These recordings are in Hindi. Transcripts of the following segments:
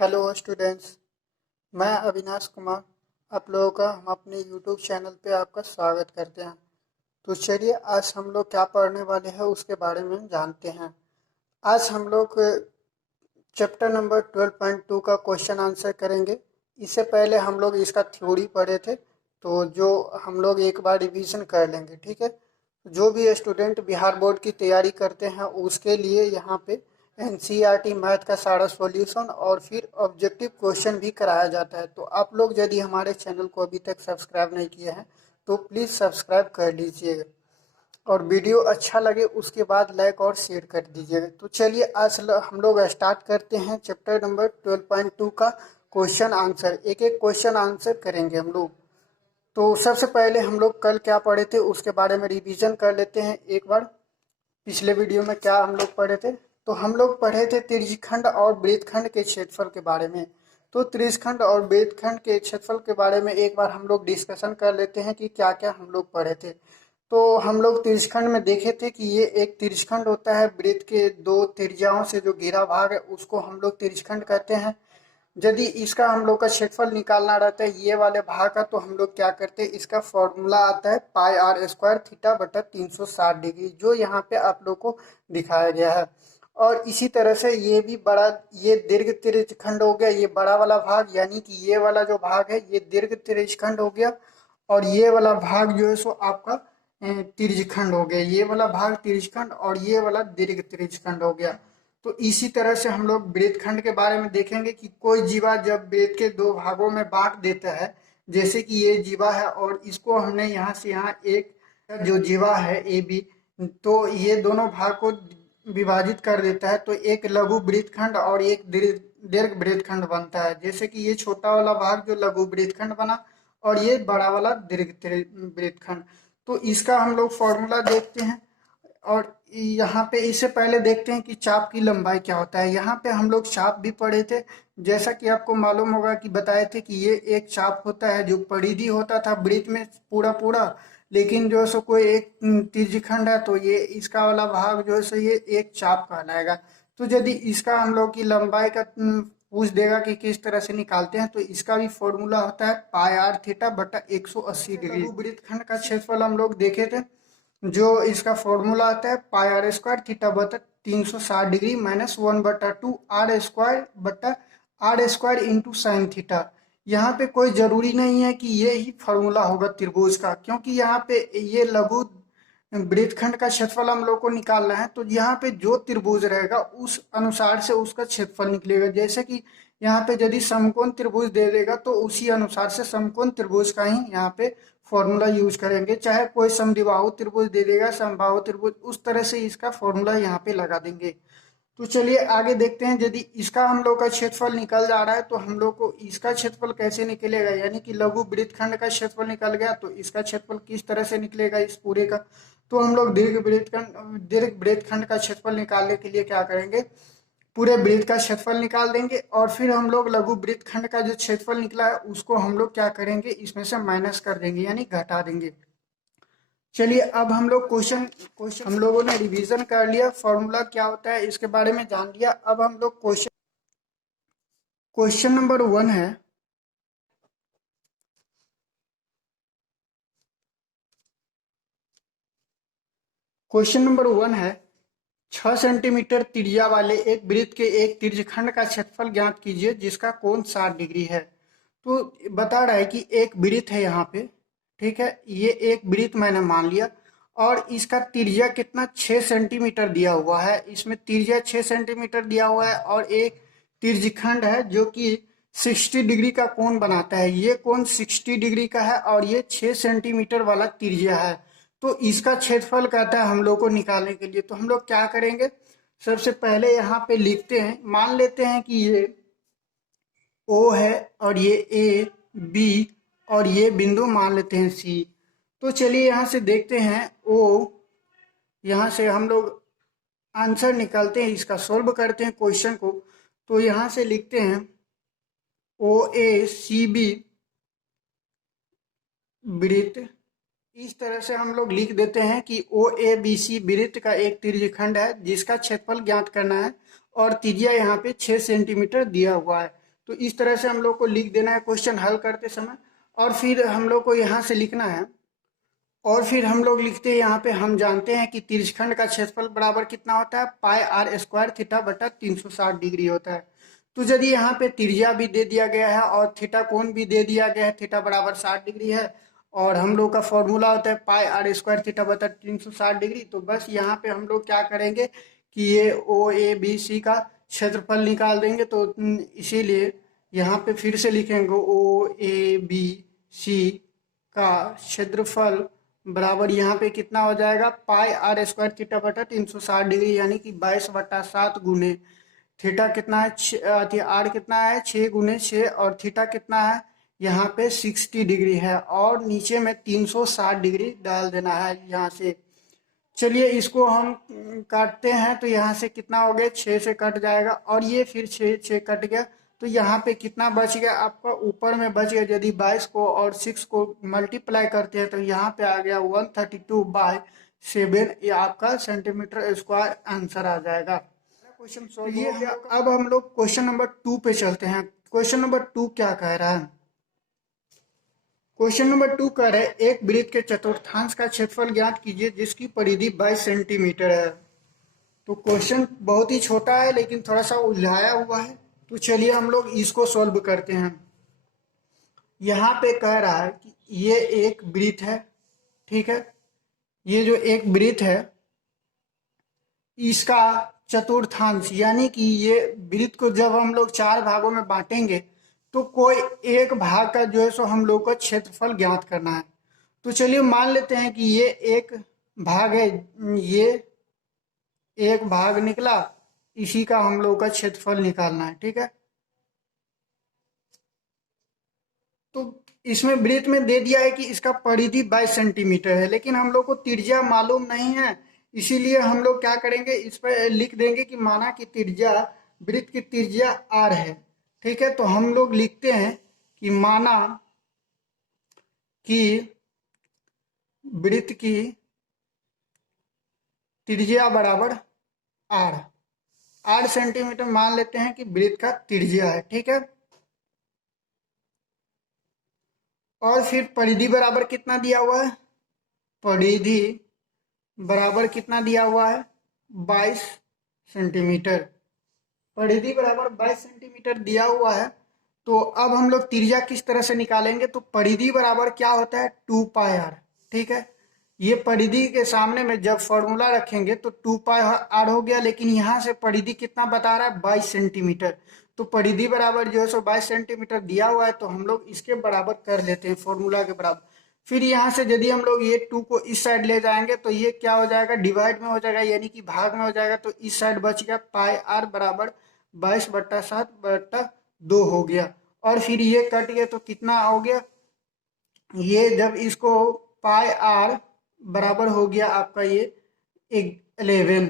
Hello students. मैं अविनाश कुमार आप लोगों का हम अपने यूट्यूब चैनल पे आपका स्वागत करते हैं। तो चलिए आज हम लोग क्या पढ़ने वाले हैं उसके बारे में जानते हैं। आज हम लोग चैप्टर नंबर 12.2 का क्वेश्चन आंसर करेंगे। इससे पहले हम लोग इसका थ्योरी पढ़े थे, तो जो हम लोग एक बार रिवीजन कर लेंगे, ठीक है। जो भी स्टूडेंट बिहार बोर्ड की तैयारी करते हैं उसके लिए यहाँ पे एनसीईआरटी मैथ का सारा सॉल्यूशन और फिर ऑब्जेक्टिव क्वेश्चन भी कराया जाता है। तो आप लोग यदि हमारे चैनल को अभी तक सब्सक्राइब नहीं किए हैं तो प्लीज़ सब्सक्राइब कर लीजिएगा और वीडियो अच्छा लगे उसके बाद लाइक और शेयर कर दीजिएगा। तो चलिए आज हम लोग स्टार्ट करते हैं चैप्टर नंबर 12.2 का क्वेश्चन आंसर। एक एक क्वेश्चन आंसर करेंगे हम लोग। तो सबसे पहले हम लोग कल क्या पढ़े थे उसके बारे में रिवीजन कर लेते हैं एक बार। पिछले वीडियो में क्या हम लोग पढ़े थे, तो हम लोग पढ़े थे त्रिज्यखंड और वृत्तखंड के क्षेत्रफल के बारे में। तो त्रिज्यखंड और वृत्तखंड के क्षेत्रफल के बारे में एक बार हम लोग डिस्कशन कर लेते हैं कि क्या क्या हम लोग पढ़े थे। तो हम लोग त्रिज्यखंड में देखे थे कि ये एक त्रिज्यखंड होता है, वृत्त के दो त्रिज्याओं से जो घिरा भाग है उसको हम लोग त्रिज्यखंड कहते हैं। यदि इसका हम लोग का क्षेत्रफल निकालना रहता है ये वाले भाग का, तो हम लोग क्या करते हैं, इसका फॉर्मूला आता है पाई आर स्क्वायर थीटा बटा 360 डिग्री, जो यहाँ पे आप लोग को दिखाया गया है। और इसी तरह से ये भी बड़ा, ये दीर्घ त्रिज्यखंड हो गया, ये बड़ा वाला भाग, यानी कि ये वाला जो भाग है ये दीर्घ त्रिज्यखंड हो गया। और ये वाला भाग जो है सो आपका त्रिज्यखंड हो गया। ये वाला भाग त्रिज्यखंड और ये वाला दीर्घ त्रिज्यखंड हो गया। तो इसी तरह से हम लोग वृत्तखंड के बारे में देखेंगे कि कोई जीवा जब वृत्त के दो भागों में बांट देता है, जैसे कि ये जीवा है और इसको हमने यहाँ से यहाँ एक जो जीवा है ए बी, तो ये दोनों भाग को विभाजित कर देता है, तो एक लघु वृत्तखंड और एक दीर्घ वृत्तखंड बनता है। जैसे कि ये छोटा वाला भाग जो लघु वृत्तखंड बना और ये बड़ा वाला दीर्घ वृत्तखंड। तो इसका हम लोग फॉर्मूला देखते हैं। और यहाँ पे इससे पहले देखते हैं कि चाप की लंबाई क्या होता है। यहाँ पे हम लोग चाप भी पढ़े थे, जैसा कि आपको मालूम होगा कि बताए थे कि ये एक चाप होता है जो परिधि होता था वृत्त में पूरा पूरा, लेकिन जो है सो कोई एक त्रिज्यखंड है तो ये इसका वाला भाग जो है सो ये एक चाप कहलाएगा। तो यदि इसका हम लोग की लंबाई का पूछ देगा कि किस तरह से निकालते हैं, तो इसका भी फॉर्मूला होता है पाई आर थीटा बटा 180 डिग्री। वृत्तखंड का क्षेत्रफल हम लोग देखे थे, जो इसका फॉर्मूला आता है पाई आर स्क्वायर थीटा बटा 360 डिग्री माइनस 1/2 आर स्क्वायर बटा R square into sine theta. यहाँ पे कोई जरूरी नहीं है कि ये ही फॉर्मूला होगा त्रिभुज का, क्योंकि यहाँ पे ये लघु वृत्तखंड का क्षेत्रफल हम लोग को निकालना है, तो यहाँ पे जो त्रिभुज रहेगा उस अनुसार से उसका क्षेत्रफल निकलेगा। जैसे कि यहाँ पे यदि समकोण त्रिभुज दे देगा तो उसी अनुसार से समकोण त्रिभुज का ही यहाँ पे फॉर्मूला यूज करेंगे। चाहे कोई समद्विबाहु त्रिभुज दे देगा, समबाहु त्रिभुज, उस तरह से इसका फॉर्मूला यहाँ पे लगा देंगे। तो चलिए आगे देखते हैं। यदि इसका हम लोग का क्षेत्रफल निकल जा रहा है तो हम लोग को इसका क्षेत्रफल कैसे निकलेगा, यानी कि लघु वृत्तखंड का क्षेत्रफल निकल गया तो इसका क्षेत्रफल किस तरह से निकलेगा इस पूरे का। तो हम लोग दीर्घ वृत्तखंड का क्षेत्रफल निकालने के लिए क्या करेंगे, पूरे वृत्त का क्षेत्रफल निकाल देंगे और फिर हम लोग लघु वृत्तखंड का जो क्षेत्रफल निकला है उसको हम लोग क्या करेंगे, इसमें से माइनस कर देंगे यानी घटा देंगे। चलिए अब हम लोग क्वेश्चन क्वेश्चन हम लोगों ने रिवीजन कर लिया, फॉर्मूला क्या होता है इसके बारे में जान लिया। अब हम लोग क्वेश्चन नंबर 1 है। क्वेश्चन नंबर 1 है 6 सेंटीमीटर त्रिज्या वाले एक वृत्त के एक त्रिज्यखंड का क्षेत्रफल ज्ञात कीजिए जिसका कोण 60 डिग्री है। तो बता रहा है कि एक वृत्त है यहाँ पे, ठीक है, ये एक वृत्त मैंने मान लिया और इसका त्रिज्या कितना 6 सेंटीमीटर दिया हुआ है। इसमें त्रिज्या 6 सेंटीमीटर दिया हुआ है और एक त्रिज्यखंड है जो कि 60 डिग्री का कोण बनाता है। ये कोण 60 डिग्री का है और ये 6 सेंटीमीटर वाला त्रिज्या है। तो इसका क्षेत्रफल कहता है हम लोग को निकालने के लिए। तो हम लोग क्या करेंगे, सबसे पहले यहाँ पे लिखते हैं, मान लेते हैं कि ये ओ है और ये ए बी और ये बिंदु मान लेते हैं सी। तो चलिए यहाँ से देखते हैं ओ, यहाँ से हम लोग आंसर निकालते हैं, इसका सोल्व करते हैं क्वेश्चन को। तो यहाँ से लिखते हैं ओ ए सी बी वृत्त, इस तरह से हम लोग लिख देते हैं कि ओ ए बी सी वृत्त का एक त्रिज्यखंड है जिसका क्षेत्रफल ज्ञात करना है और त्रिज्या यहाँ पे 6 सेंटीमीटर दिया हुआ है। तो इस तरह से हम लोग को लिख देना है क्वेश्चन हल करते समय। और फिर हम लोग को यहाँ से लिखना है, और फिर हम लोग लिखते हैं यहाँ पे, हम जानते हैं कि तिरछखंड का क्षेत्रफल बराबर कितना होता है, पाई आर स्क्वायर थीटा बटा 360 डिग्री होता है। तो यदि यहाँ पे त्रिज्या भी दे दिया गया है और थीटा कोण भी दे दिया गया है, थीटा बराबर 60 डिग्री है, और हम लोग का फॉर्मूला होता है पाई आर स्क्वायर थीटा बटा 360 डिग्री। तो बस यहाँ पे हम लोग क्या करेंगे कि ये ओ ए बी सी का क्षेत्रफल निकाल देंगे। तो इसीलिए यहाँ पे फिर से लिखेंगे ओ ए बी सी का क्षेत्रफल बराबर यहाँ पे कितना हो जाएगा, पाई आर स्क्वायर थीटा बटा 360 डिग्री, यानी कि 22/7 गुने थीटा कितना है, आर कितना है 6 × 6, और थीटा कितना है यहाँ पे 60 डिग्री है, और नीचे में 360 डिग्री डाल देना है यहाँ से। चलिए इसको हम काटते हैं, तो यहाँ से कितना हो गया, 6 से कट जाएगा, और ये फिर 6 कट गया। तो यहाँ पे कितना बच गया आपका, ऊपर में बच गया, यदि 22 को और 6 को मल्टीप्लाई करते हैं तो यहाँ पे आ गया 132/7, ये आपका सेंटीमीटर स्क्वायर आंसर आ जाएगा। क्वेश्चन सॉल्व हो गया। अब हम लोग क्वेश्चन नंबर 2 पे चलते हैं। क्वेश्चन नंबर 2 क्या कह रहा है, क्वेश्चन नंबर 2 कह रहे हैं एक वृत्त के चतुर्थांश का क्षेत्रफल ज्ञात कीजिए जिसकी परिधि 22 सेंटीमीटर है। तो क्वेश्चन बहुत ही छोटा है लेकिन थोड़ा सा उलझाया हुआ है, तो चलिए हम लोग इसको सॉल्व करते हैं। यहाँ पे कह रहा है कि ये एक वृत्त है, ठीक है, ये जो एक वृत्त है इसका चतुर्थांश, यानी कि ये वृत्त को जब हम लोग 4 भागों में बांटेंगे तो कोई एक भाग का जो है सो हम लोग को क्षेत्रफल ज्ञात करना है। तो चलिए मान लेते हैं कि ये एक भाग है, ये एक भाग निकला, इसी का हम लोग का क्षेत्रफल निकालना है, ठीक है। तो इसमें वृत्त में दे दिया है कि इसका परिधि 22 सेंटीमीटर है, लेकिन हम लोग को त्रिज्या मालूम नहीं है, इसीलिए हम लोग क्या करेंगे, इस पर लिख देंगे कि माना कि त्रिज्या, वृत्त की त्रिज्या r है, ठीक है। तो हम लोग लिखते हैं कि माना कि वृत्त की त्रिज्या बराबर r सेंटीमीटर मान लेते हैं कि वृत्त का त्रिज्या है, ठीक है। और फिर परिधि बराबर कितना दिया हुआ है, परिधि बराबर कितना दिया हुआ है, 22 सेंटीमीटर। परिधि बराबर 22 सेंटीमीटर दिया हुआ है। तो अब हम लोग त्रिज्या किस तरह से निकालेंगे, तो परिधि बराबर क्या होता है, 2πr, ठीक है। ये परिधि के सामने में जब फॉर्मूला रखेंगे तो 2πr हो गया, लेकिन यहाँ से परिधि कितना बता रहा है, 22 सेंटीमीटर। तो परिधि बराबर जो है सो 22 सेंटीमीटर दिया हुआ है, तो हम लोग इसके बराबर कर लेते हैं, फॉर्मूला के बराबर। फिर यहाँ से यदि हम लोग ये 2 को इस साइड ले जाएंगे तो ये क्या हो जाएगा, डिवाइड में हो जाएगा, यानी कि भाग में हो जाएगा। तो इस साइड बच गया πr बराबर 22/7/2 हो गया। और फिर ये कट गया तो कितना हो गया, ये जब इसको πr बराबर हो गया आपका ये 11,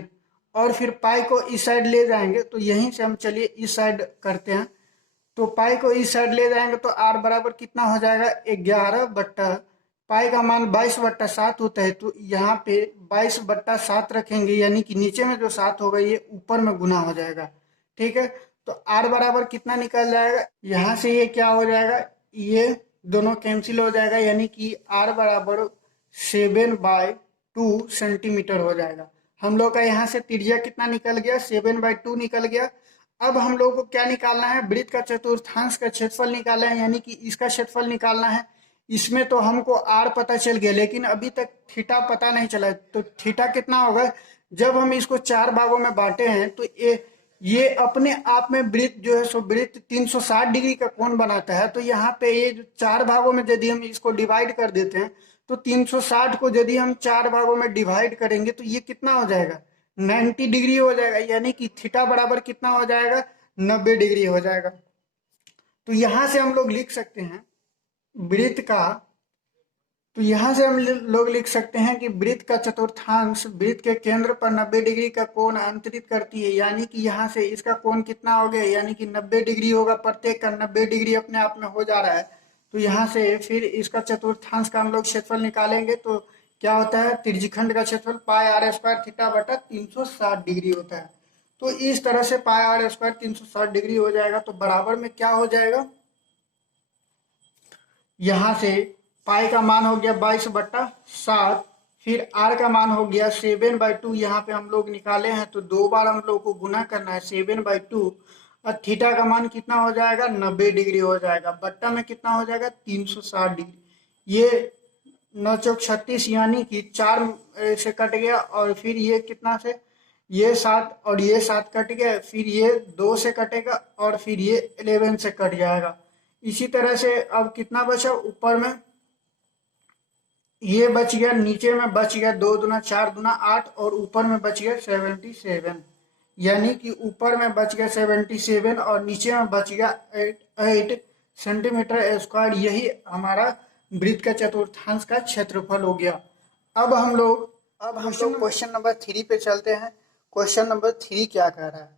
और फिर पाई को इस साइड ले जाएंगे तो यहीं से हम चलिए इस साइड करते हैं। तो पाई को इस साइड ले जाएंगे तो r बराबर कितना हो जाएगा, 11 पाई का मान 22/7 होता है, तो यहाँ पे 22/7 रखेंगे, यानी कि नीचे में जो 7 होगा ये ऊपर में गुना हो जाएगा, ठीक है। तो r बराबर कितना निकल जाएगा, यहाँ से ये क्या हो जाएगा, ये दोनों कैंसिल हो जाएगा, यानी कि r बराबर 7/2 सेंटीमीटर हो जाएगा। हम लोग का यहाँ से त्रिज्या कितना निकल गया, 7/2 निकल गया। अब हम लोग को क्या निकालना है, वृत्त का चतुर्थांश का क्षेत्रफल निकालना है, यानी कि इसका क्षेत्रफल निकालना है। इसमें तो हमको r पता चल गया, लेकिन अभी तक थीटा पता नहीं चला। तो थीटा कितना होगा, जब हम इसको 4 भागों में बांटे हैं तो ये अपने आप में वृत्त जो है सो वृत्त 360 डिग्री का कोण बनाता है। तो यहाँ पे ये जो 4 भागों में यदि हम इसको डिवाइड कर देते हैं तो 360 को यदि हम 4 भागों में डिवाइड करेंगे तो ये कितना हो जाएगा, 90 डिग्री हो जाएगा, यानी कि थीटा बराबर कितना हो जाएगा, 90 डिग्री हो जाएगा। तो यहाँ से हम लोग लिख सकते हैं वृत्त का, तो यहाँ से हम लोग लिख सकते हैं कि वृत्त का चतुर्थांश वृत्त के केंद्र पर 90 डिग्री का कोण अंतरित करती है, यानी कि यहाँ से इसका कोण कितना हो गया, यानी कि 90 डिग्री होगा, प्रत्येक का 90 डिग्री अपने आप में हो जा रहा है। तो यहाँ से फिर इसका चतुर्थांश का हम लोग क्षेत्रफल निकालेंगे तो क्या होता है, त्रिज्यखंड का क्षेत्रफल πr² थीटा बटा 360 डिग्री होता है। तो इस तरह से पाई आर स्क्वायर 360 डिग्री हो जाएगा। तो बराबर में क्या हो जाएगा, यहाँ से पाई का मान हो गया 22/7, फिर आर का मान हो गया 7/2। यहाँ पे हम लोग निकाले हैं तो 2 बार हम लोग को गुना करना है 7/2। और थीटा का मान कितना हो जाएगा, 90 डिग्री हो जाएगा। बट्टा में कितना हो जाएगा, 360 डिग्री। ये 9 चौक 36 यानी कि 4 से कट गया, और फिर ये कितना से, ये 7 और ये 7 कट गया, फिर ये 2 से कटेगा, और फिर ये 11 से कट जाएगा। इसी तरह से अब कितना बचा ऊपर में, ये बच गया, नीचे में बच गया 2 दूना 4 दूना 8, और ऊपर में बच गया 77। यानी कि ऊपर में बच गया 77 और नीचे में बच गया 8 सेंटीमीटर स्क्वायर। यही हमारा वृत्त का चतुर्थांश का क्षेत्रफल हो गया। अब हम लोग क्वेश्चन नंबर 3 पे चलते हैं। क्वेश्चन नंबर 3 क्या कह रहा है,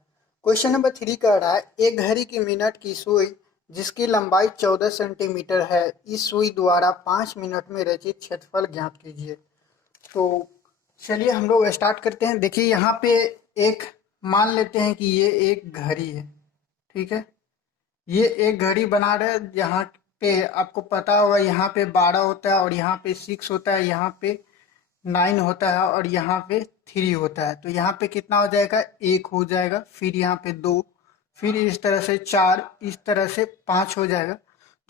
क्वेश्चन नंबर 3 कह रहा है एक घड़ी की मिनट की सुई जिसकी लंबाई 14 सेंटीमीटर है, इस सुई द्वारा 5 मिनट में रचित क्षेत्रफल ज्ञात कीजिए। तो चलिए हम लोग स्टार्ट करते हैं। देखिए यहाँ पे एक मान लेते हैं कि ये एक घड़ी है, ठीक है। ये एक घड़ी बना रहे हैं, यहाँ पे आपको पता होगा यहाँ पे 12 होता है, और यहाँ पे 6 होता है, यहाँ पे 9 होता है, और यहाँ पे 3 होता है। तो यहाँ पे कितना हो जाएगा, 1 हो जाएगा, फिर यहाँ पे 2, फिर इस तरह से 4, इस तरह से 5 हो जाएगा।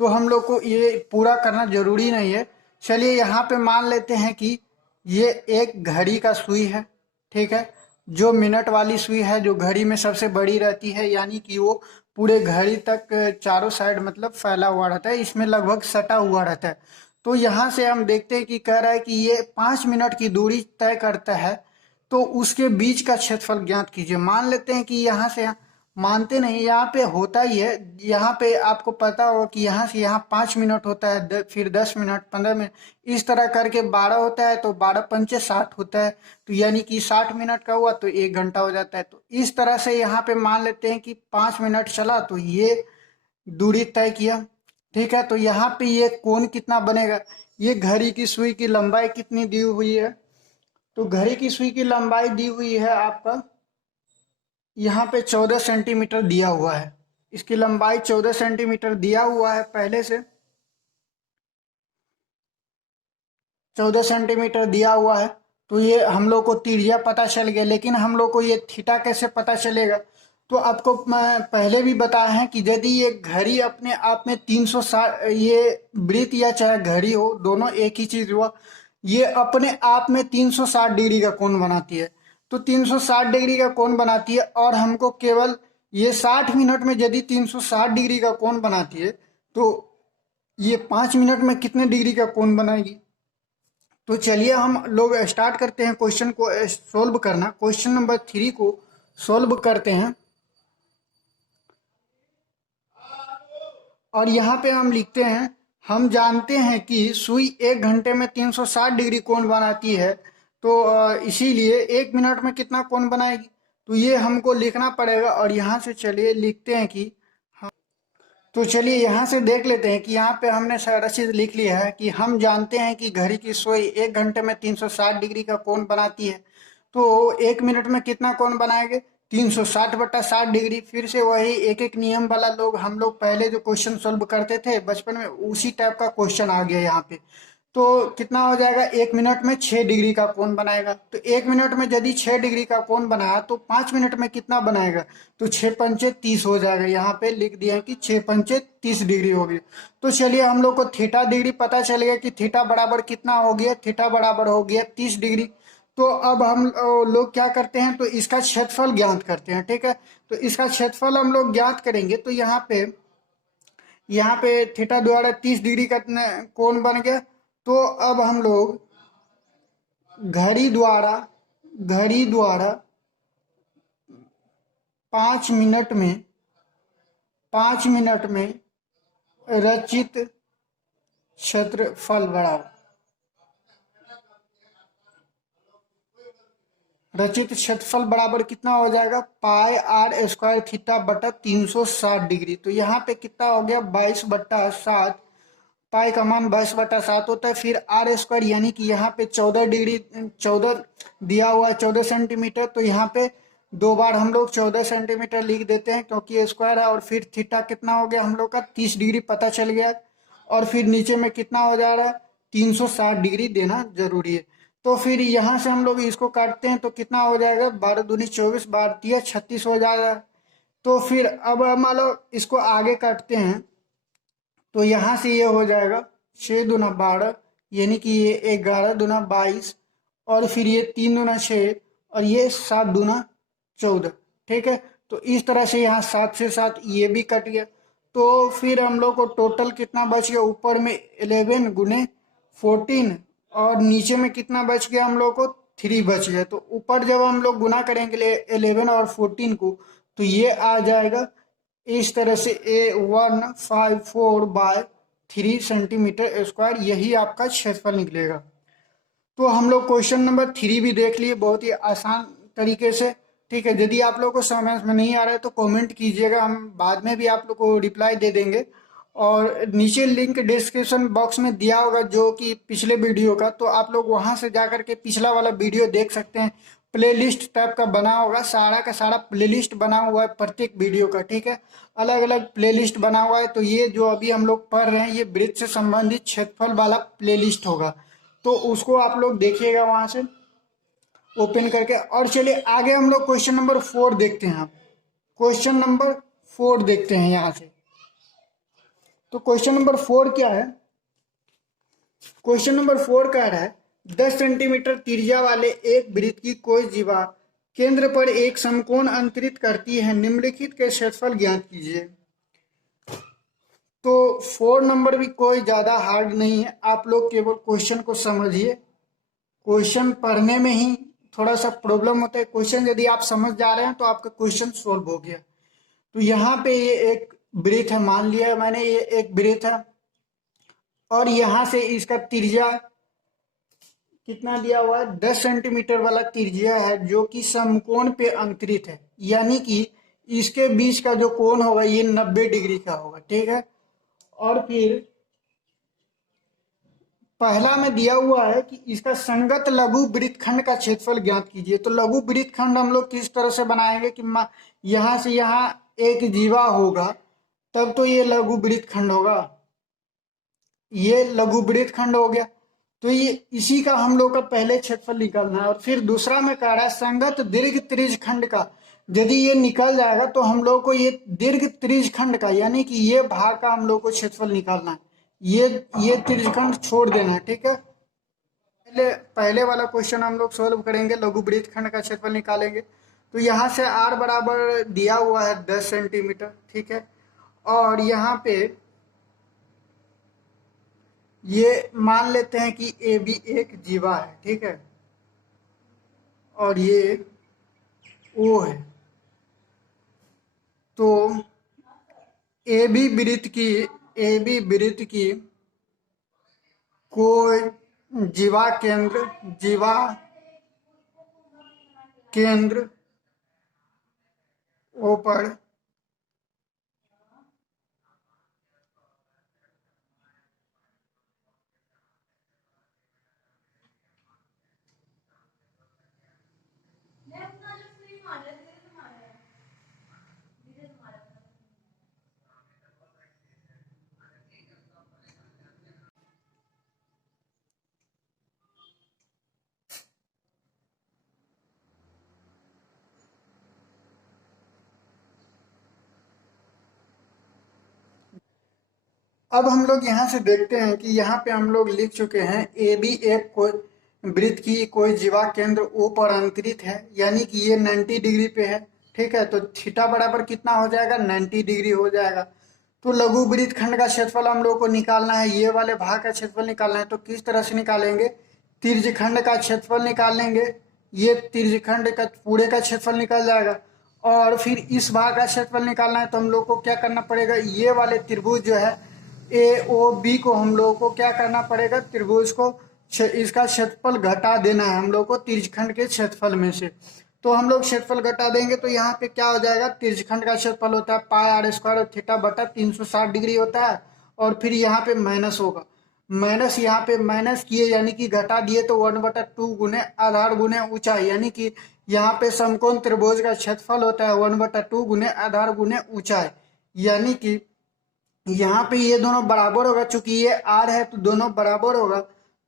तो हम लोग को ये पूरा करना जरूरी नहीं है। चलिए यहाँ पे मान लेते हैं कि ये एक घड़ी का सुई है, ठीक है। जो मिनट वाली सुई है, जो घड़ी में सबसे बड़ी रहती है, यानी कि वो पूरे घड़ी तक चारों साइड मतलब फैला हुआ रहता है, इसमें लगभग सटा हुआ रहता है। तो यहाँ से हम देखते हैं कि कह रहा है कि ये 5 मिनट की दूरी तय करता है, तो उसके बीच का क्षेत्रफल ज्ञात कीजिए। मान लेते हैं कि यहाँ से, मानते नहीं, यहाँ पे होता ही है। यहाँ पे आपको पता होगा कि यहाँ से यहाँ 5 मिनट होता है, फिर 10 मिनट, 15 मिनट, इस तरह करके 12 होता है, तो 12 पंचे 60 होता है। तो यानी कि 60 मिनट का हुआ तो 1 घंटा हो जाता है। तो इस तरह से यहाँ पे मान लेते हैं कि 5 मिनट चला तो ये दूरी तय किया, ठीक है। तो यहाँ पे ये कोण कितना बनेगा, ये घड़ी की सुई की लंबाई कितनी दी हुई है, तो घड़ी की सुई की लंबाई दी हुई है आपका यहाँ पे 14 सेंटीमीटर दिया हुआ है। इसकी लंबाई 14 सेंटीमीटर दिया हुआ है पहले से, 14 सेंटीमीटर दिया हुआ है। तो ये हम लोग को त्रिज्या पता चल गया, लेकिन हम लोग को ये थीटा कैसे पता चलेगा। तो आपको मैं पहले भी बताया है कि यदि ये घड़ी अपने आप में 360, ये वृत्त या चाहे घड़ी हो, दोनों एक ही चीज हुआ, ये अपने आप में 360 डिग्री का कोण बनाती है। तो 360 डिग्री का कोण बनाती है, और हमको केवल ये 60 मिनट में यदि 360 डिग्री का कोण बनाती है, तो ये 5 मिनट में कितने डिग्री का कोण बनाएगी। तो चलिए हम लोग स्टार्ट करते हैं क्वेश्चन को सोल्व करना। क्वेश्चन नंबर 3 को सोल्व करते हैं, और यहाँ पे हम लिखते हैं, हम जानते हैं कि सुई 1 घंटे में 360 डिग्री कोण बनाती है, तो इसीलिए 1 मिनट में कितना कोण बनाएगी। तो ये हमको लिखना पड़ेगा, और यहाँ से चलिए लिखते हैं कि, तो चलिए यहाँ से देख लेते हैं कि यहाँ पे हमने सारा चीज लिख लिया है कि हम जानते हैं कि घड़ी की सुई 1 घंटे में 360 डिग्री का कोण बनाती है। तो 1 मिनट में कितना कोण बनाएंगे, 360/60 डिग्री। फिर से वही एक एक नियम वाला हम लोग पहले जो क्वेश्चन सोल्व करते थे बचपन में, उसी टाइप का क्वेश्चन आ गया यहाँ पे। तो कितना हो जाएगा, 1 मिनट में 6 डिग्री का कोण बनाएगा। तो 1 मिनट में यदि 6 डिग्री का कोण बनाया तो 5 मिनट में कितना बनाएगा, तो 6 पंचे 30 हो जाएगा। यहाँ पे लिख दिया है कि 6 पंचे 30 डिग्री होगी। तो चलिए हम लोग को थीटा डिग्री पता चल गया कि थीटा बराबर कितना हो गया, थीटा बराबर हो गया 30 डिग्री। तो अब हम लोग क्या करते हैं, तो इसका क्षेत्रफल ज्ञात करते हैं, ठीक है। तो इसका क्षेत्रफल हम लोग ज्ञात करेंगे। तो यहाँ पे थीटा द्वारा 30 डिग्री का कोण बन गया। तो अब हम लोग घड़ी द्वारा 5 मिनट में 5 मिनट में रचित क्षेत्रफल बराबर, रचित क्षेत्रफल बराबर कितना हो जाएगा, पाई आर स्क्वायर थीटा बटा 360 डिग्री। तो यहाँ पे कितना हो गया, 22/7। पाई का मान 22/7 होता है। फिर आर स्क्वायर यानी कि यहाँ पे 14 डिग्री, 14 दिया हुआ है, 14 सेंटीमीटर। तो यहाँ पे दो बार हम लोग 14 सेंटीमीटर लिख देते हैं क्योंकि ये स्क्वायर है। और फिर थीटा कितना हो गया हम लोग का 30 डिग्री पता चल गया। और फिर नीचे में कितना हो जा रहा है 360 डिग्री देना जरूरी है। तो फिर यहाँ से हम लोग इसको काटते हैं तो कितना हो जाएगा 12 दूनी 24, 12 तिया 36 हो जाएगा। तो फिर अब मान लो इसको आगे काटते हैं तो यहाँ से ये हो जाएगा 6 दूना 12, यानी कि ये 11 दूना 22, और फिर ये 3 दूना 6, और ये 7 दूना 14। ठीक है, तो इस तरह से यहाँ 7 से 7 ये भी कट गया। तो फिर हम लोग को टोटल कितना बच गया, ऊपर में 11 गुने 14, और नीचे में कितना बच गया हम लोग को 3 बच गया। तो ऊपर जब हम लोग गुना करेंगे 11 और 14 को, तो ये आ जाएगा इस तरह से A154/3 सेंटीमीटर स्क्वायर, यही आपका क्षेत्रफल निकलेगा। तो हम लोग क्वेश्चन नंबर 3 भी देख लिए बहुत ही आसान तरीके से। ठीक है, यदि आप लोग को समझ में नहीं आ रहा है तो कमेंट कीजिएगा, हम बाद में भी आप लोग को रिप्लाई दे देंगे। और नीचे लिंक डिस्क्रिप्शन बॉक्स में दिया होगा जो कि पिछले वीडियो का, तो आप लोग वहां से जा करके पिछला वाला वीडियो देख सकते हैं। प्लेलिस्ट टाइप का बना होगा, सारा का सारा प्लेलिस्ट बना हुआ है प्रत्येक वीडियो का। ठीक है, अलग अलग प्लेलिस्ट बना हुआ है। तो ये जो अभी हम लोग पढ़ रहे हैं ये वृत्त से संबंधित क्षेत्रफल वाला प्लेलिस्ट होगा, तो उसको आप लोग देखिएगा वहां से ओपन करके। और चलिए आगे हम लोग क्वेश्चन नंबर 4 देखते हैं। क्वेश्चन नंबर 4 देखते हैं यहाँ से। तो क्वेश्चन नंबर 4 क्या है, क्वेश्चन नंबर 4 कह रहा है 10 सेंटीमीटर त्रिज्या वाले एक वृत्त की कोई जीवा केंद्र पर एक समकोण अंतरित करती है, निम्नलिखित के क्षेत्रफल ज्ञात कीजिए। तो 4 नंबर भी कोई ज्यादा हार्ड नहीं है, आप लोग केवल क्वेश्चन को समझिए। क्वेश्चन पढ़ने में ही थोड़ा सा प्रॉब्लम होता है, क्वेश्चन यदि आप समझ जा रहे हैं तो आपका क्वेश्चन सोल्व हो गया। तो यहाँ पे ये एक वृत्त है, मान लिया मैंने ये एक वृत्त है, और यहाँ से इसका त्रिज्या कितना दिया हुआ है 10 सेंटीमीटर वाला त्रिज्या है जो कि समकोण पे अंतरित है, यानी कि इसके बीच का जो कोण होगा ये 90 डिग्री का होगा। ठीक है, और फिर पहला में दिया हुआ है कि इसका संगत लघु वृत्तखंड का क्षेत्रफल ज्ञात कीजिए। तो लघु वृत्तखंड हम लोग किस तरह से बनाएंगे कि यहाँ से यहाँ एक जीवा होगा तब तो ये लघु वृत्तखंड होगा, ये लघु वृत्तखंड हो गया। तो ये इसी का हम लोग का पहले क्षेत्रफल निकालना है। और फिर दूसरा में कह रहा है संगत दीर्घ त्रिज्यखंड का, यदि ये निकल जाएगा तो हम लोग को ये दीर्घ त्रिज्यखंड का यानी कि ये भाग का हम लोग को क्षेत्रफल निकालना है, ये त्रिज्यखंड छोड़ देना है। ठीक है, पहले पहले वाला क्वेश्चन हम लोग सोल्व करेंगे, लघु वृत्तखंड का क्षेत्रफल निकालेंगे। तो यहाँ से r बराबर दिया हुआ है 10 सेंटीमीटर। ठीक है, और यहाँ पे ये मान लेते हैं कि ए बी एक जीवा है। ठीक है, और ये ओ है। तो ए बी वृत्त की कोई जीवा केंद्र ओ पर अब हम लोग यहाँ से देखते हैं कि यहाँ पे हम लोग लिख चुके हैं ए बी एक कोई वृत्त की कोई जीवा केंद्र ओ पर अंतरित है, यानी कि ये 90 डिग्री पे है। ठीक है, तो थीटा बराबर कितना हो जाएगा 90 डिग्री हो जाएगा। तो लघु वृत्त खंड का क्षेत्रफल हम लोग को निकालना है, ये वाले भाग का क्षेत्रफल निकालना है। तो किस तरह से निकालेंगे, त्रिज्यखंड का क्षेत्रफल निकालेंगे, ये त्रिज्यखंड का पूरे का क्षेत्रफल निकल जाएगा। और फिर इस भाग का क्षेत्रफल निकालना है तो हम लोग को क्या करना पड़ेगा, ये वाले त्रिभुज जो है ए ओ बी को हम लोगों को क्या करना पड़ेगा, त्रिभुज को इसका क्षेत्रफल घटा देना है हम लोग को त्रिज्यखंड के क्षेत्रफल में से। तो हम लोग क्षेत्रफल घटा देंगे तो यहाँ पे क्या हो जाएगा, त्रिज्यखंड का क्षेत्रफल होता है पाई आर स्क्वायर और थीटा बटा 360 डिग्री होता है। और फिर यहाँ पे माइनस होगा, माइनस यहाँ पे माइनस किए यानी कि घटा दिए तो 1/2 गुने आधार गुने ऊंचाई, यानी कि यहाँ पे समकोण त्रिभुज का क्षेत्रफल होता है 1/2 गुने आधार गुने ऊंचाई। यानी कि यहाँ पे ये दोनों बराबर होगा, चूंकि ये आर है तो दोनों बराबर होगा।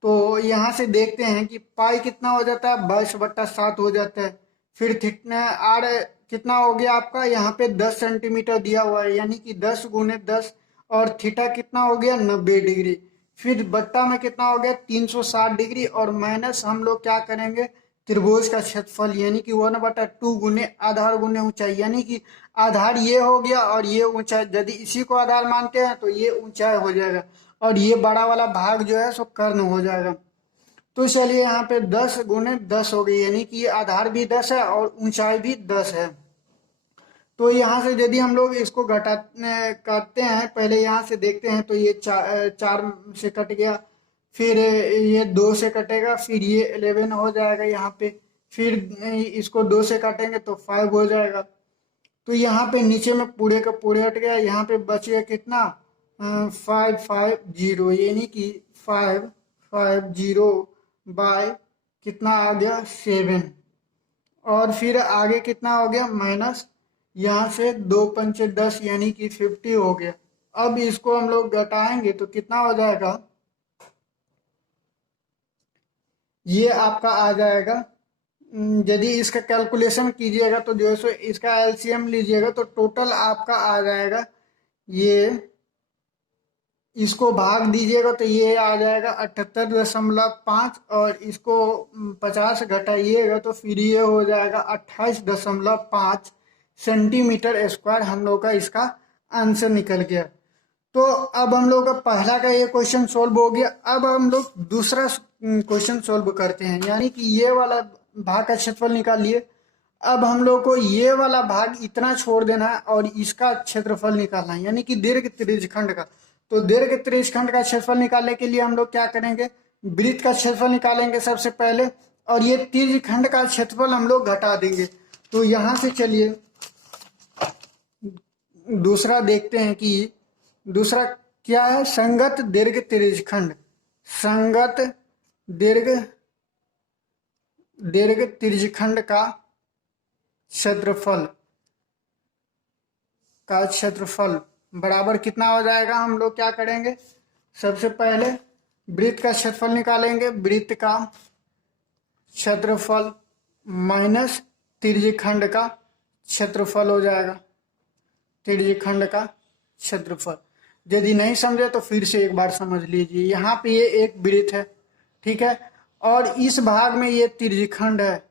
तो यहाँ से देखते हैं कि पाई कितना हो जाता है, 22/7 हो जाता है। फिर थिकने आर कितना हो गया आपका, यहाँ पे 10 सेंटीमीटर दिया हुआ है, यानी कि 10 गुने 10। और थीटा कितना हो गया, 90 डिग्री। फिर बट्टा में कितना हो गया, 360 डिग्री। और माइनस हम लोग क्या करेंगे, त्रिभुज का क्षेत्रफल यानी कि 1/2 गुने आधार गुने ऊंचाई। यानी कि आधार ये हो गया और ये ऊंचाई, यदि इसी को आधार मानते हैं तो ये ऊंचाई हो जाएगा और ये बड़ा वाला भाग जो है सो कर्ण हो जाएगा। तो चलिए यहाँ पे 10 गुने 10 हो गई, यानी कि आधार भी 10 है और ऊंचाई भी 10 है। तो यहाँ से यदि हम लोग इसको काटते हैं, पहले यहाँ से देखते हैं तो ये 4 से कट गया। फिर ये 2 से कटेगा, फिर ये 11 हो जाएगा यहाँ पे। फिर इसको 2 से काटेंगे तो 5 हो जाएगा। तो यहाँ पे नीचे में पूरे का पूरे हट गया, यहाँ पे बच गया कितना, 550, यानी कि 550 बाय कितना आ गया, 7। और फिर आगे कितना हो गया, माइनस यहाँ से 2×5 = 10 यानी कि 50 हो गया। अब इसको हम लोग घटाएंगे तो कितना हो जाएगा, ये आपका आ जाएगा। यदि इसका कैलकुलेशन कीजिएगा तो जो है सो इसका एलसीएम लीजिएगा तो टोटल आपका आ जाएगा, ये इसको भाग दीजिएगा तो ये आ जाएगा 78.5। और इसको 50 घटाइएगा तो फिर ये हो जाएगा 28.5 सेंटीमीटर स्क्वायर। हम लोग का इसका आंसर निकल गया। तो अब हम लोग का पहला का ये क्वेश्चन सोल्व हो गया। अब हम लोग दूसरा क्वेश्चन सोल्व करते हैं, यानी कि ये वाला भाग का क्षेत्रफल निकाल लिए। अब हम लोग को ये वाला भाग इतना छोड़ देना है और इसका क्षेत्रफल निकालना है, यानी कि दीर्घ त्रिज्यखंड का। तो दीर्घ त्रिज्यखंड का क्षेत्रफल निकालने के लिए हम लोग क्या करेंगे, वृत्त का क्षेत्रफल निकालेंगे सबसे पहले, और ये त्रिज्यखंड का क्षेत्रफल हम लोग घटा देंगे। तो यहां से चलिए दूसरा देखते हैं कि दूसरा क्या है, संगत दीर्घ त्रिज्यखंड। संगत दीर्घ दीर्घ त्रिज्यखंड का क्षेत्रफल बराबर कितना हो जाएगा। हम लोग क्या करेंगे, सबसे पहले वृत्त का क्षेत्रफल निकालेंगे। वृत्त का क्षेत्रफल माइनस त्रिज्यखंड का क्षेत्रफल हो जाएगा। त्रिज्यखंड का क्षेत्रफल यदि नहीं समझे तो फिर से एक बार समझ लीजिए। यहाँ पे ये एक वृत्त है, ठीक है, और इस भाग में ये त्रिज्यखंड है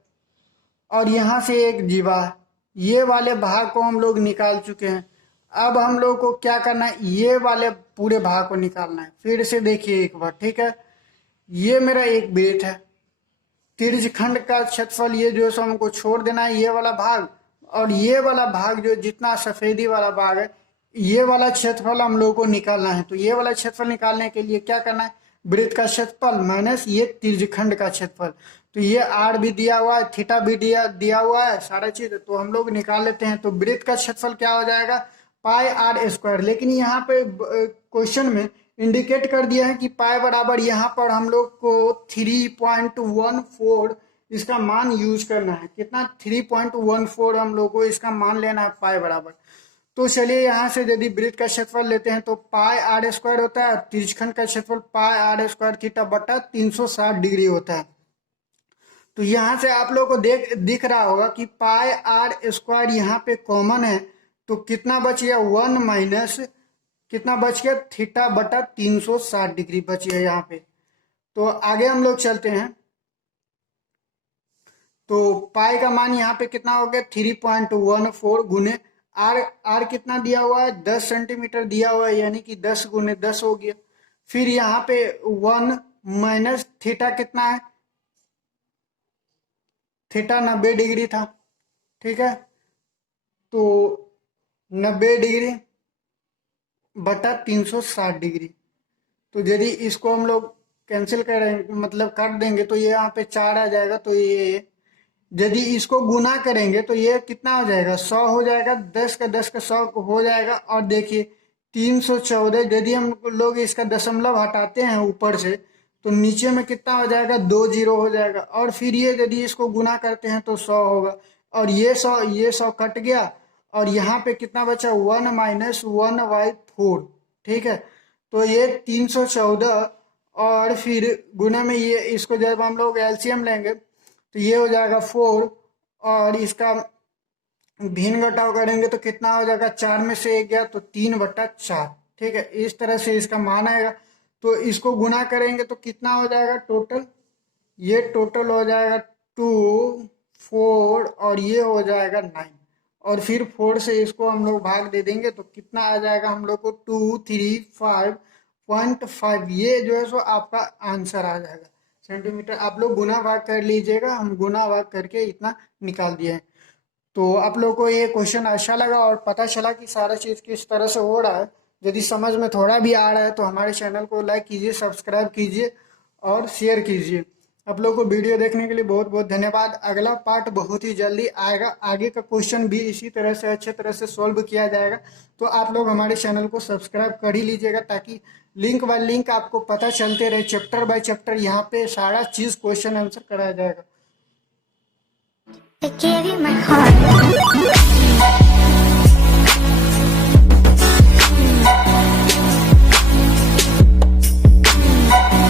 और यहाँ से एक जीवा है। ये वाले भाग को हम लोग निकाल चुके हैं। अब हम लोग को क्या करना है, ये वाले पूरे भाग को निकालना है। फिर से देखिए एक बार, ठीक है, ये मेरा एक वृत्त है, त्रिज्यखंड का क्षेत्रफल ये जो है सो हमको छोड़ देना है, ये वाला भाग। और ये वाला भाग जो जितना सफेदी वाला भाग है, ये वाला क्षेत्रफल हम लोग को निकालना है। तो ये वाला क्षेत्रफल निकालने के लिए क्या करना है, वृत्त का क्षेत्रफल माइनस ये त्रिज्यखंड का क्षेत्रफल। तो ये आर भी दिया हुआ है, थीटा भी दिया हुआ है, सारा चीज तो हम लोग निकाल लेते हैं। तो वृत्त का क्षेत्रफल क्या हो जाएगा, पाई आर स्क्वायर। लेकिन यहाँ पे क्वेश्चन में इंडिकेट कर दिया है कि पाई बराबर यहाँ पर हम लोग को 3.14 इसका मान यूज करना है। कितना, 3.14 हम लोग को इसका मान लेना है पाई बराबर। तो चलिए यहाँ से यदि वृत्त का क्षेत्रफल लेते हैं तो पाई आर स्क्वायर होता है, त्रिज्यखंड का क्षेत्रफल पाई आर स्क्वायर थीटा बटा 360 डिग्री होता है। तो यहाँ से आप लोग को दिख रहा होगा कि पाई आर स्क्वायर यहाँ पे कॉमन है। तो कितना बच गया, 1 माइनस कितना बच गया, थीटा बटा 360 डिग्री बच गया यहाँ पे। तो आगे हम लोग चलते हैं। तो पाई का मान यहाँ पे कितना हो गया, 3.14 गुने आर। आर कितना दिया हुआ है, 10 सेंटीमीटर दिया हुआ है, यानी कि 10 गुने 10 हो गया। फिर यहाँ पे 1 माइनस थीटा कितना है, थीटा 90 डिग्री था, ठीक है। तो 90 डिग्री बटा 360 डिग्री। तो यदि इसको हम लोग कैंसिल करेंगे, मतलब काट देंगे, तो ये यहाँ पे 4 आ जाएगा। तो ये यदि इसको गुना करेंगे तो ये कितना हो जाएगा, 100 हो जाएगा। 10 का 10 का 100 हो जाएगा। और देखिए 314, यदि हम लोग इसका दशमलव हटाते हैं ऊपर से तो नीचे में कितना हो जाएगा, 2 जीरो हो जाएगा। और फिर ये यदि इसको गुना करते हैं तो 100 होगा, और ये 100 कट गया, और यहाँ पे कितना बचा, 1 माइनस 1/4। ठीक है, तो ये 314, और फिर गुना में ये इसको जब हम लोग एलसीएम लेंगे तो ये हो जाएगा 4, और इसका भिन्न घटाव करेंगे तो कितना हो जाएगा, 4 में से 1 गया तो 3/4। ठीक है, इस तरह से इसका मान आएगा। तो इसको गुना करेंगे तो कितना हो जाएगा टोटल, ये टोटल हो जाएगा 2, 4, और ये हो जाएगा 9, और फिर 4 से इसको हम लोग भाग दे देंगे तो कितना आ जाएगा हम लोग को, 235.5। ये जो है सो आपका आंसर आ जाएगा सेंटीमीटर। आप लोग गुना भाग कर लीजिएगा, हम गुना भाग करके इतना निकाल दिए हैं। तो आप लोगों को ये क्वेश्चन अच्छा लगा और पता चला कि सारा चीज़ किस तरह से हो रहा है। यदि समझ में थोड़ा भी आ रहा है तो हमारे चैनल को लाइक कीजिए, सब्सक्राइब कीजिए और शेयर कीजिए। आप लोगों को वीडियो देखने के लिए बहुत बहुत धन्यवाद। अगला पार्ट बहुत ही जल्दी आएगा, आगे का क्वेश्चन भी इसी तरह से अच्छे तरह से सॉल्व किया जाएगा। तो आप लोग हमारे चैनल को सब्सक्राइब कर ही लीजिएगा, ताकि लिंक बाय लिंक आपको पता चलते रहे, चैप्टर बाय चैप्टर यहाँ पे सारा चीज़ क्वेश्चन आंसर कराया जाएगा। I gave you my heart.